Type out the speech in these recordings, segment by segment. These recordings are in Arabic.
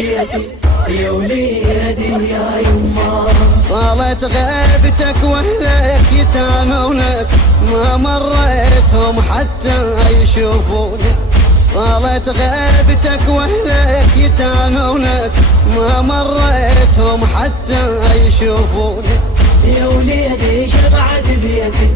يا وليدي يا يما، طالت غيبتك واهلك يتانونك، ما مريتهم حتى يشوفونك. طالت غيبتك واهلك يتانونك، ما مريتهم حتى يشوفونك. يا وليدي شبعت بيدي،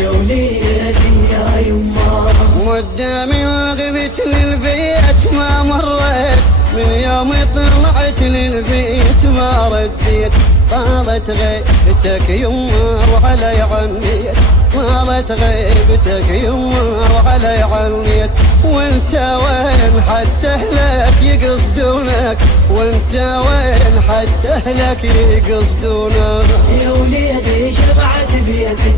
يا وليدي يا يما، مدة من غبت للبيت ما مريت، من يوم طلعت للبيت ما رديت. طالت غيبتك يما وعلي عنيت، طالت غيبتك يما وعلي عنيت. وانت وين حتى اهلك يقصدونك، وانت وين حتى اهلك يقصدونك. يا وليدي شبعت بيدي،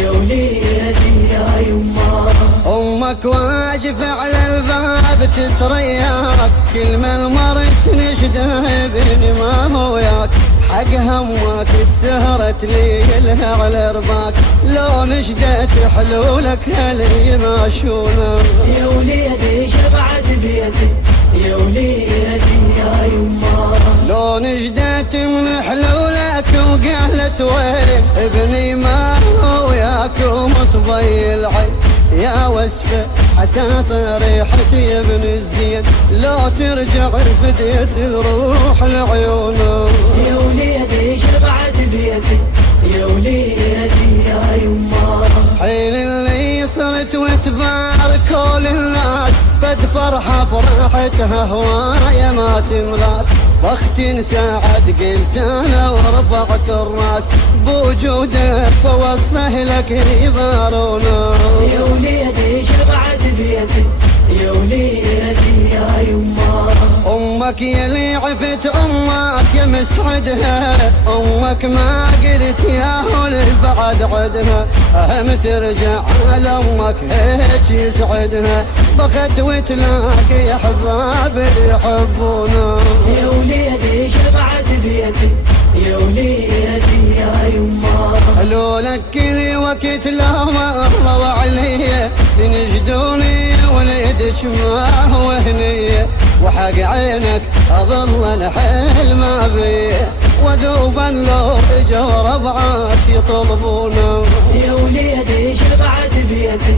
يا وليدي يا يما، امك واقف على الباب تترياك، كل ما المرت نشده ابني ما هو ياك. حق همك السهرة ليلها على رباك، لو نشدت حلولك هل يماشونا. يا وليدي شبعت بيدي، يا وليدي يا يما، لو نجدت من حلولك وقالت وين ابني ما هو ياك ومصبي العين. يا وسفة حسافة ريحتي يا ابن الزين، لو ترجع فديت الروح لعيونه. يا وليدي شبعت بيدي، يا وليدي يا يما، حين اللي صرت وتباركوا للناس، فد فرحة فرحتها هوايا ما تنغاس. واختي ساعد قلت انا ورفعت الراس، بوجودك بوصه لك يبارونا. يا وليدي شبعت بيدي، يا وليدي يا يما، امك يلي عفت امك يا مسعدها، امك ما قلت يا هول بعد عدها. اهم ترجع على امك هيك يسعدها، بخت وتلاقي احباب يحبونا. يا وليدي شبعت بيدي، يا وليدي يا يما، لولك كل وقت لا مر وعلي، ينجدوني وليدك ما هو هنيه. وحق عينك اظل الحيل ما بيه، وذوبا لو اجوا ربعك يطلبونه. يا وليدي شبعت بيدي،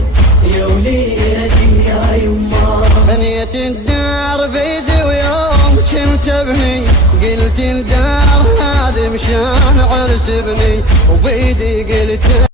يا وليدي يا يما، بنيت الدار بيدي ويوم كنت ابني، قلت الدار هذه مشان عرس ابني، وبيدي قلت